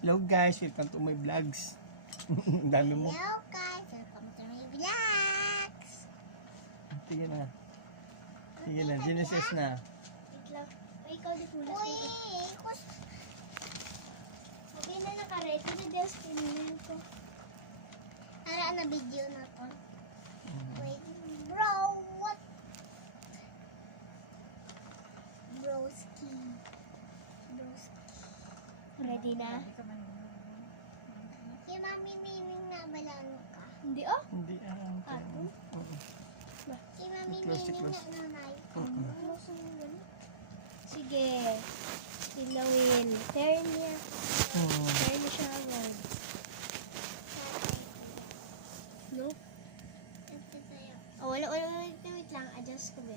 Hello guys, welcome to my vlogs. Ang dami mo. Hello guys, welcome to my vlogs. Sige na. Sige na, Genesis na. Wait lang. Ay, ikaw di pula. Uy, Sabi na nakaready na destination ko. ara na video na to. Wait, bro, what? Broski. Ready na? Si Mami Miming na balano ka. Hindi oh. Hindi Ato? Oo. Si Mami Close, Miming close. na nanay. Sige. Tilawin. Turn niya. Turn niya siya agad. Nope. Ito sa'yo. Oh, wait lang. Adjust ko ba?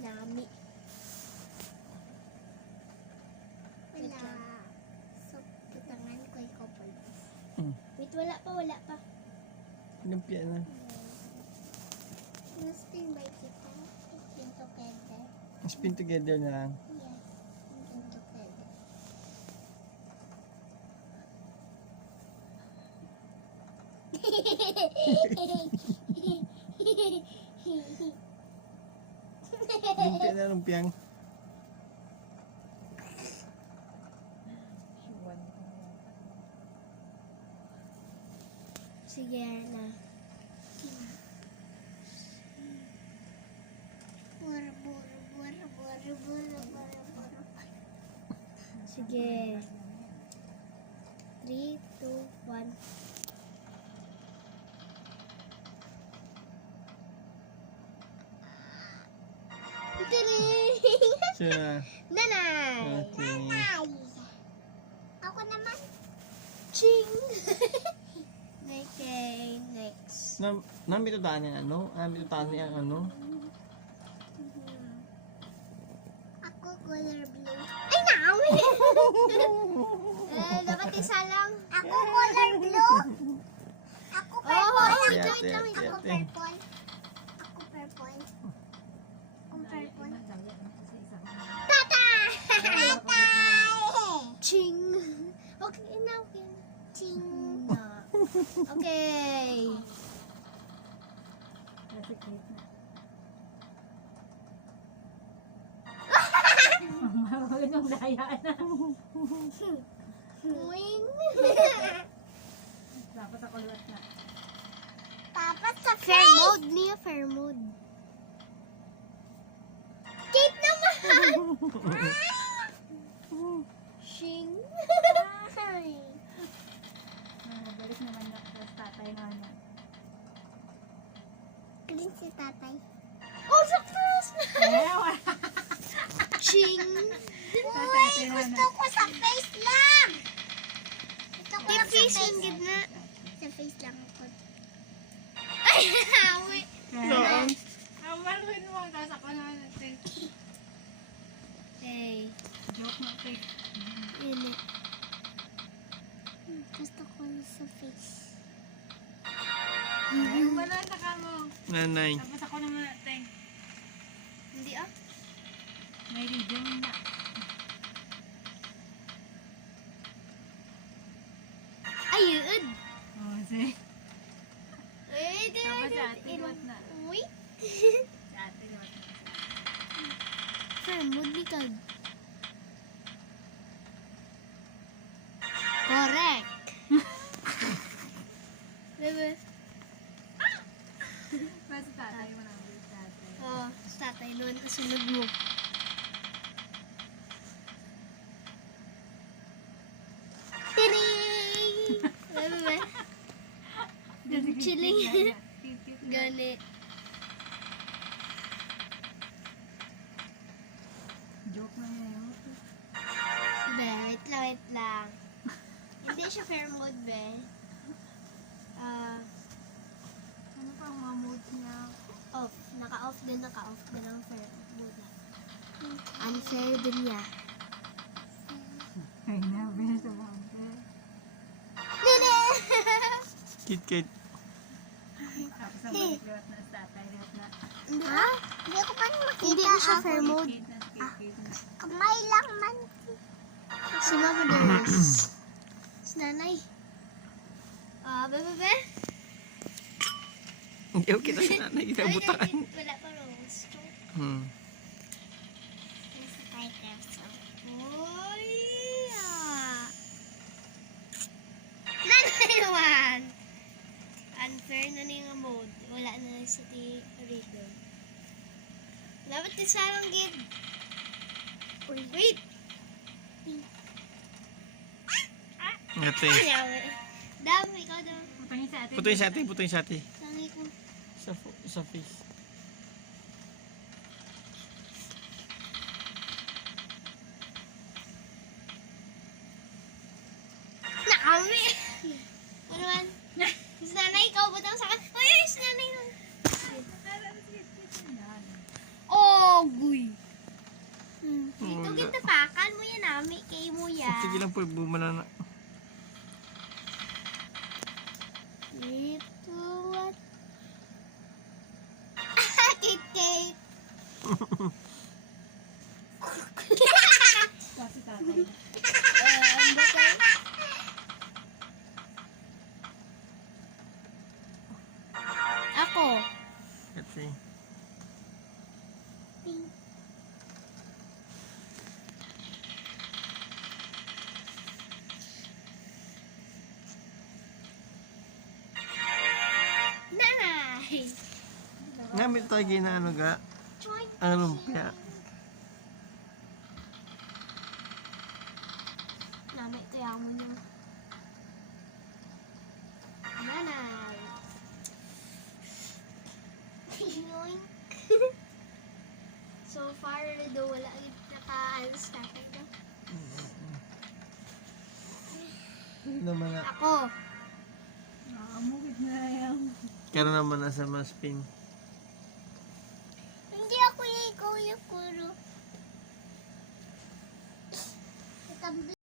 Nami. Wala. So, tutangan ko yung couple. Wait, wala pa. Lumpia na. Spin by kita. Spin together. Spin together na lang. Yes. Spin together. Lumpia na, lumpiang. Sige na. Sige. 3, 2, 1. Siya. Nanay! Okay. Ako naman. Ching! Okay, next. Nami to tanin ano? Nami to tanin ang ano? Ako color blue. Ay, naawin! Dapat isa lang. Ako color blue. Ako purple. wait Ate, lang. ate, Ako ate. purple. Ako purple. Ako purple. Tatay! Tatay! Ching! Okay na, okay. Ching. Na. Okay. Yung daya na. Wing! Dapat ako luwat na. Tapos sa Fair face. mode niya, fair mode. Cake naman! Shing! Balik naman na sa tatay na na. Clean si tatay. Oh, surprise! Ewa! Ching! Uy, gusto ko sa face lang. Gusto ko Di lang sa face yung face. gitna. Sa face lang ako. Ay, hawi! Saan? Maluhin mo ang taas ako na natin. Okay. Joke na cake. Yun eh. Gusto ko sa face. Ay, wala na ka mo. Nanay. Tapos ako naman natin. Hindi ah. May video na. Ayun! Oh, sige. Wait, Tapos sa ate luwat na. Wait. Sa ate luwat na. Fair mode ni Kag. Correct! Diba? Basta tatay mo namin. Tatay. Oo, tatay noon kasunod mo. Tiring! Diba? Chilling. Gani. Joke na yun. Be, wait lang. Hindi siya fair mode, be. Ano pa ang mga moods niya? Off. Naka-off din ang fair mode. Unfair din niya. Ay na, bilis sa mga. Nene! Kit. Tapos ang balik luwat na sa tatay luwat na. Hindi Ha? Hindi ko pa makita. Hindi siya Ako, fair mode. Kate na, kate na. kamay lang man. Si Mama Nurse. Si Nanay. Bebe. Hindi ako kita si nanay. Inabutaan. Wala pa rose. Hmm. Nasa tiger so. Uy! Nanay naman! Unfair na na yung mode. Wala na sa Rico. Dapat ti sarang gid. Wait! Ate. Ayaw. Dam, ikaw daw. Putangin sa atin. Putuin sa ate. Putuin sa ate. Sangi ko. Sa face. Nakami! Ano man? Si nanay, ikaw butang sa akin. Uy, si nanay nun. Oh, guy. Ito gitapakan mo yan, Ami. Kay mo yan. Sige lang po. Bumanana. Ito what? Kate. Kasi tatay. Ang batay. Ako. Ate. Nanay. Ngamit tayo ginaano ga. Ang lumpia. Namay kaya mo niya. Nanay. Yoink. So far, do wala agad nakaalis natin. Ano naman na. Ako. Mukit na yan. Kaya naman nasa maspin. Hindi ako yung ikaw yung puro.